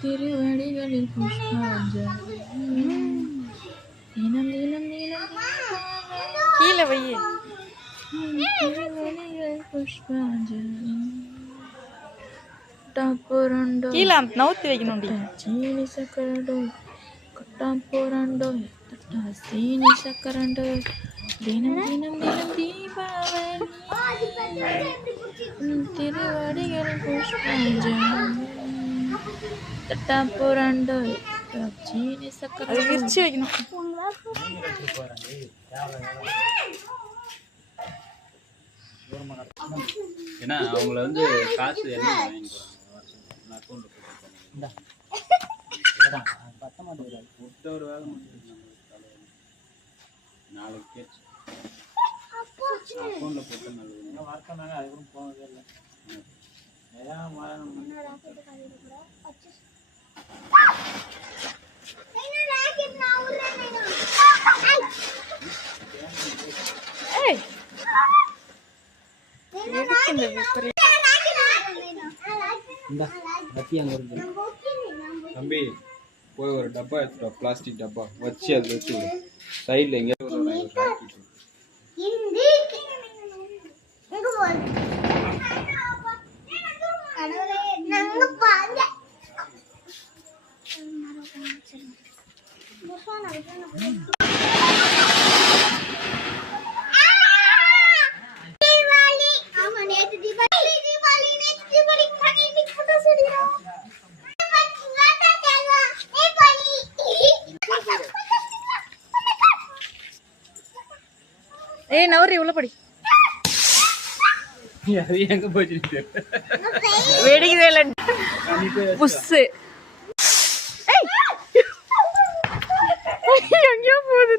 திருவடிகளில் புஷ்பாஞ்சலி தினம் தினம் தினம் கீழே வையே திருவடிகளில் புஷ்பாஞ்சலி கட்டாப்புரண்டோ கீழே நவுத்தி வைக்கணும்டி சீனி சக்கரண்டோ கட்டாப்புரண்டோ தட்டா சீனி சக்கரண்டோ தினம் தினம் தினம் தீபாவளி திருவடிகளில் புஷ்பாஞ்சலி தட்டாப்புரண்டோ சீனி சக்கரண்டோ விரிச்சு வைக்கணும். ஏன்னா அவங்கள வந்து காசு என்ன ஒரு வேலை நாளைக்கு அக்கௌண்ட்ல போட்டு நல்லது வார்த்தாங்க அதுக்கும் போகவே இல்லை. தம்பி போய் ஒரு டப்பா எடுத்துட்டோம், பிளாஸ்டிக் டப்பா வச்சு அது வச்சு சைடில் எங்கேயாவது நவரி உள்ள படி எங்க போச்சு வெடிக்குதே இல்லை புஸ்ஸு எங்கேயோ போகுது.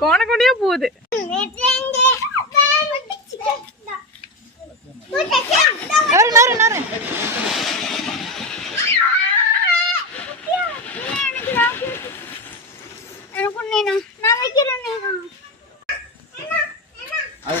கோண கொண்டே போகுது. அது